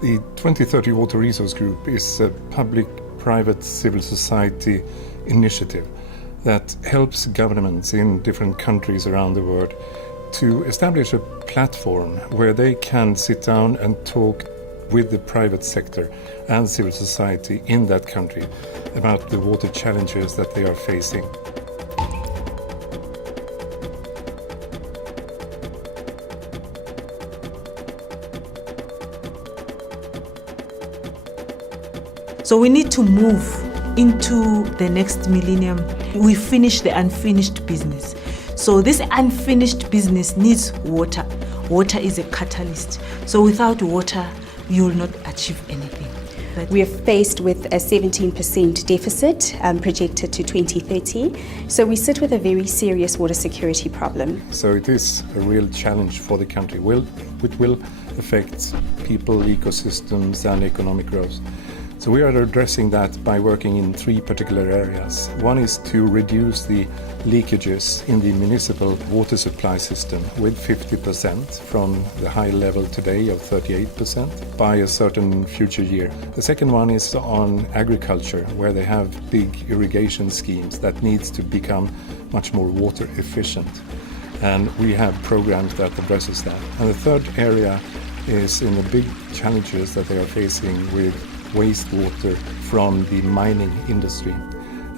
The 2030 Water Resource Group is a public-private civil society initiative that helps governments in different countries around the world to establish a platform where they can sit down and talk with the private sector and civil society in that country about the water challenges that they are facing. So we need to move into the next millennium. We finish the unfinished business. So this unfinished business needs water. Water is a catalyst. So without water, you will not achieve anything. We are faced with a 17% deficit projected to 2030. So we sit with a very serious water security problem. So it is a real challenge for the country. It will affect people, ecosystems and economic growth. So we are addressing that by working in three particular areas. One is to reduce the leakages in the municipal water supply system with 50% from the high level today of 38% by a certain future year. The second one is on agriculture, where they have big irrigation schemes that needs to become much more water efficient. And we have programs that addresses that. And the third area is in the big challenges that they are facing with wastewater from the mining industry.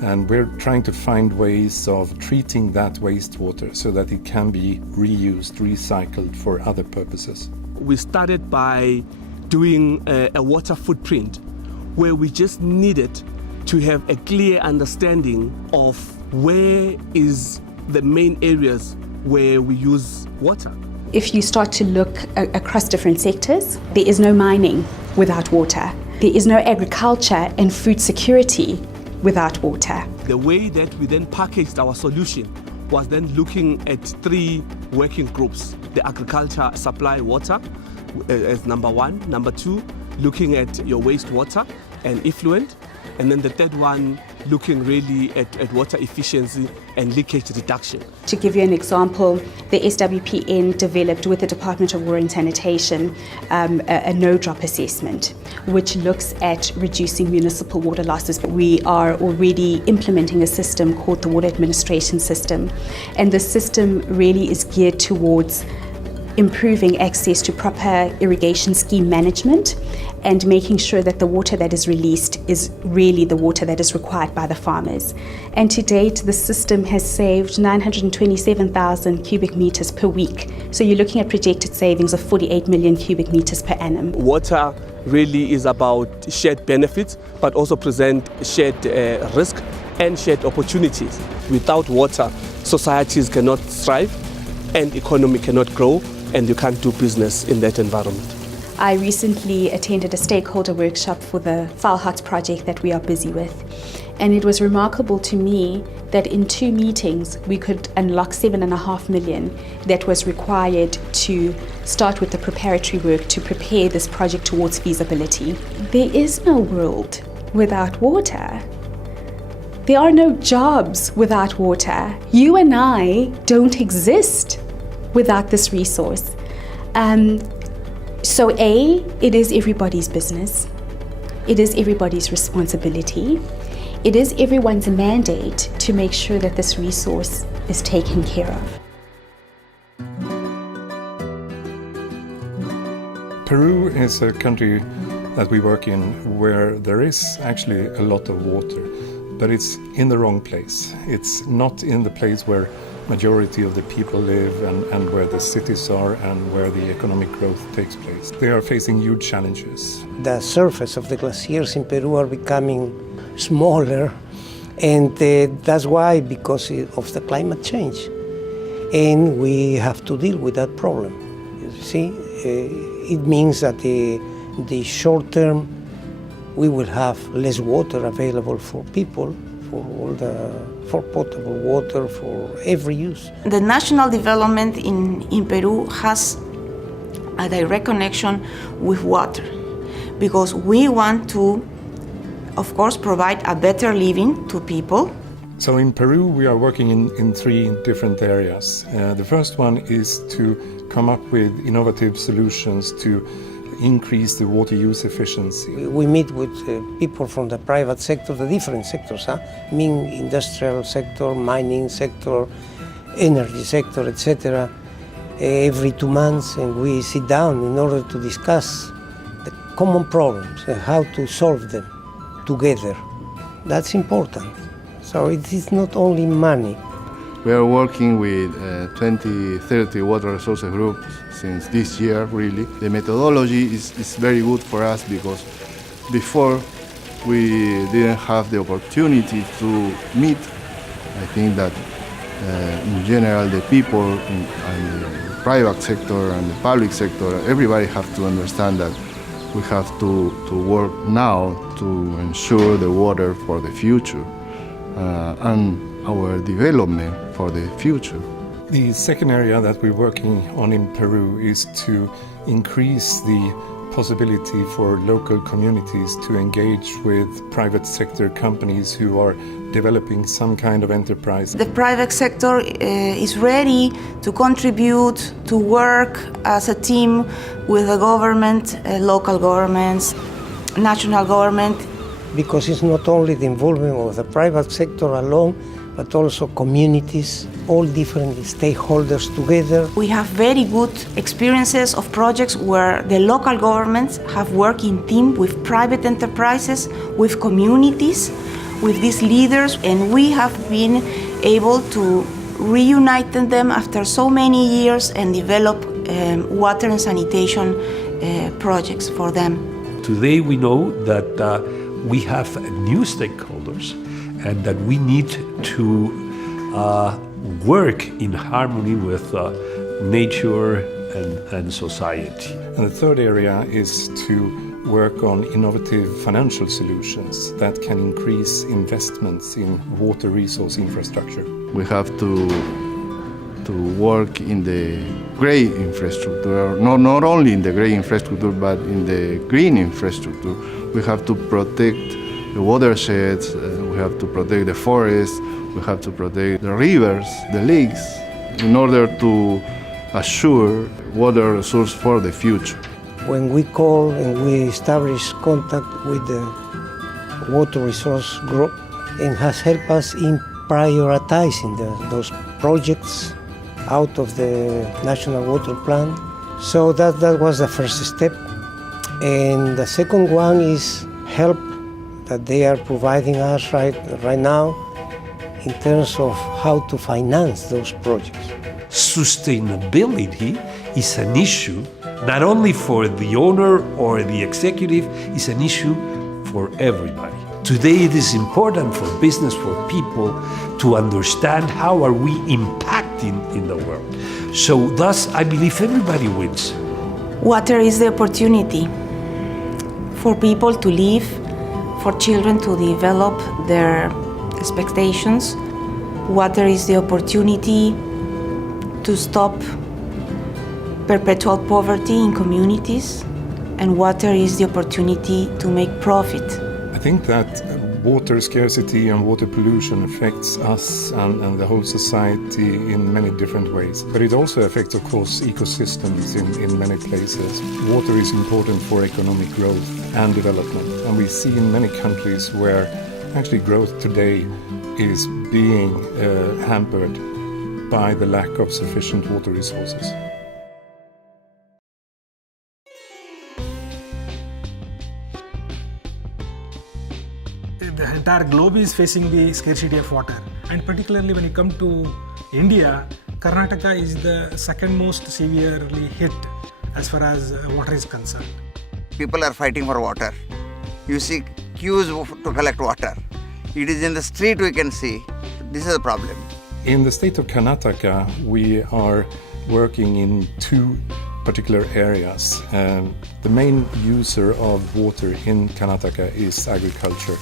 And we're trying to find ways of treating that wastewater so that it can be reused, recycled for other purposes. We started by doing a water footprint where we just needed to have a clear understanding of where is the main areas where we use water. If you start to look across different sectors, there is no mining without water. There is no agriculture and food security without water. The way that we then packaged our solution was then looking at three working groups. The agriculture supply water as number one. Number two, looking at your wastewater and effluent. And then the third one, looking really at water efficiency and leakage reduction. To give you an example, the SWPN developed with the Department of Water and Sanitation a no-drop assessment, which looks at reducing municipal water losses. We are already implementing a system called the Water Administration System, and the system really is geared towards improving access to proper irrigation scheme management and making sure that the water that is released is really the water that is required by the farmers. And to date, the system has saved 927,000 cubic meters per week. So you're looking at projected savings of 48 million cubic meters per annum. Water really is about shared benefits, but also present shared risk and shared opportunities. Without water, societies cannot thrive and economy cannot grow, and you can't do business in that environment. I recently attended a stakeholder workshop for the Falhout project that we are busy with. And it was remarkable to me that in 2 meetings we could unlock 7.5 million that was required to start with the preparatory work to prepare this project towards feasibility. There is no world without water. There are no jobs without water. You and I don't exist without this resource. So it is everybody's business. It is everybody's responsibility. It is everyone's mandate to make sure that this resource is taken care of. Peru is a country that we work in where there is actually a lot of water, but it's in the wrong place. It's not in the place where majority of the people live and where the cities are and where the economic growth takes place. They are facing huge challenges. The surface of the glaciers in Peru are becoming smaller, and that's why, because of the climate change. And we have to deal with that problem. You see, it means that the short term we will have less water available for people, for potable water, for every use. The national development in Peru has a direct connection with water, because we want to, of course, provide a better living to people. So in Peru we are working in 3 different areas. The first one is to come up with innovative solutions to increase the water use efficiency. We meet with people from the private sector, the different sectors, industrial sector, mining sector, energy sector, etc. Every 2 months, and we sit down in order to discuss the common problems and how to solve them together. That's important. So it is not only money. We are working with 20-30 water resources groups since this year, really. The methodology is very good for us because before we didn't have the opportunity to meet. I think that in general the people in the private sector and the public sector, everybody have to understand that we have to work now to ensure the water for the future and our development for the future. The second area that we're working on in Peru is to increase the possibility for local communities to engage with private sector companies who are developing some kind of enterprise. The private sector is ready to contribute, to work as a team with the government, local governments, national government. Because it's not only the involvement of the private sector alone, but also communities, all different stakeholders together. We have very good experiences of projects where the local governments have worked in team with private enterprises, with communities, with these leaders, and we have been able to reunite them after so many years and develop water and sanitation projects for them. Today we know that we have new stakeholders and that we need to work in harmony with nature and society. And the third area is to work on innovative financial solutions that can increase investments in water resource infrastructure. We have to work in the grey infrastructure, not only in the grey infrastructure, but in the green infrastructure. We have to protect the watersheds, we have to protect the forests, we have to protect the rivers, the lakes, in order to assure water resource for the future. When we call and we establish contact with the water resource group, it has helped us in prioritizing those projects out of the National Water Plan. So that was the first step. And the second one is help that they are providing us right now in terms of how to finance those projects. Sustainability is an issue not only for the owner or the executive, it's an issue for everybody. Today it is important for business, for people to understand how are we impacting in the world. So thus I believe everybody wins. Water is the opportunity for people to live, for children to develop their expectations. Water is the opportunity to stop perpetual poverty in communities, and water is the opportunity to make profit. I think that water scarcity and water pollution affects us and the whole society in many different ways. But it also affects, of course, ecosystems in many places. Water is important for economic growth and development. And we see in many countries where actually growth today is being hampered by the lack of sufficient water resources. The entire globe is facing the scarcity of water, and particularly when you come to India, Karnataka is the second most severely hit as far as water is concerned. People are fighting for water. You see queues to collect water. It is in the street we can see. This is a problem. In the state of Karnataka, we are working in two particular areas. The main user of water in Karnataka is agriculture,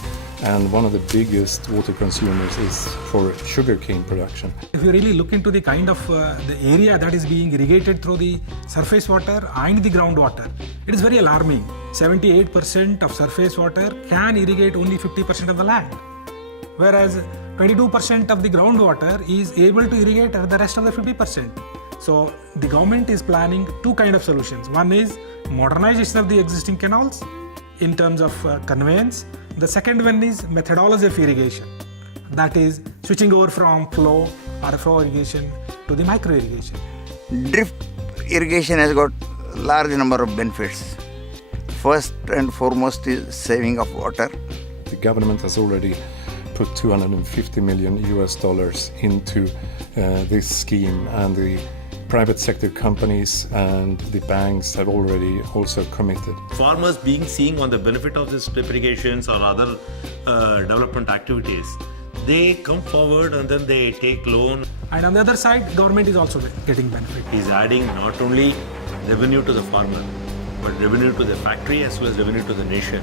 and one of the biggest water consumers is for sugarcane production. If you really look into the kind of the area that is being irrigated through the surface water and the groundwater, it is very alarming. 78% of surface water can irrigate only 50% of the land, whereas 22% of the groundwater is able to irrigate the rest of the 50%. So the government is planning two kind of solutions. One is modernization of the existing canals in terms of conveyance. The second one is methodology of irrigation. That is switching over from flow or flow irrigation to the micro irrigation. Drip irrigation has got large number of benefits. First and foremost is saving of water. The government has already put $250 million into this scheme, and the private sector companies and the banks have already also committed. Farmers seeing on the benefit of this drip irrigations or other development activities, they come forward and then they take loan. And on the other side, government is also getting benefit. He's adding not only revenue to the farmer, but revenue to the factory as well as revenue to the nation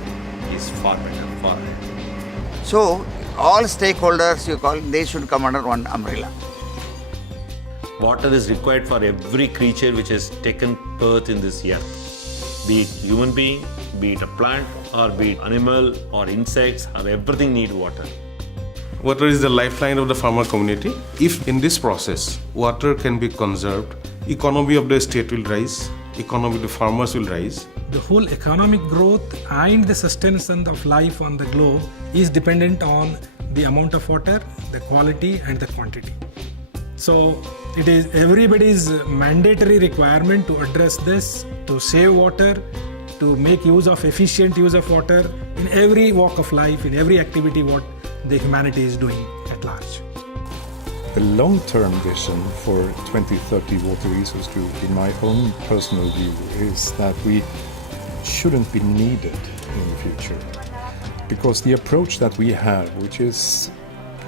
is far better, far ahead. So all stakeholders, they should come under one umbrella. Water is required for every creature which has taken birth in this earth. Be it human being, be it a plant, or be it animal or insects, or everything need water. Water is the lifeline of the farmer community. If in this process water can be conserved, economy of the state will rise, economy of the farmers will rise. The whole economic growth and the sustenance of life on the globe is dependent on the amount of water, the quality and the quantity. So it is everybody's mandatory requirement to address this, to save water, to make use of efficient use of water in every walk of life, in every activity what the humanity is doing at large. The long-term vision for 2030 Water Resource Group, in my own personal view, is that we shouldn't be needed in the future. Because the approach that we have, which is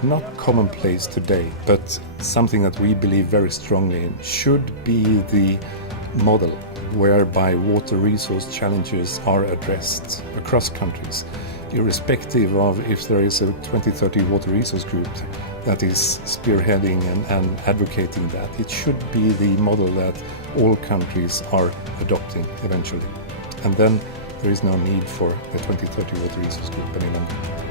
not commonplace today, but something that we believe very strongly in, should be the model whereby water resource challenges are addressed across countries, irrespective of if there is a 2030 Water Resource Group that is spearheading and advocating that. It should be the model that all countries are adopting eventually. And then there is no need for the 2030 Water Resource Group any longer.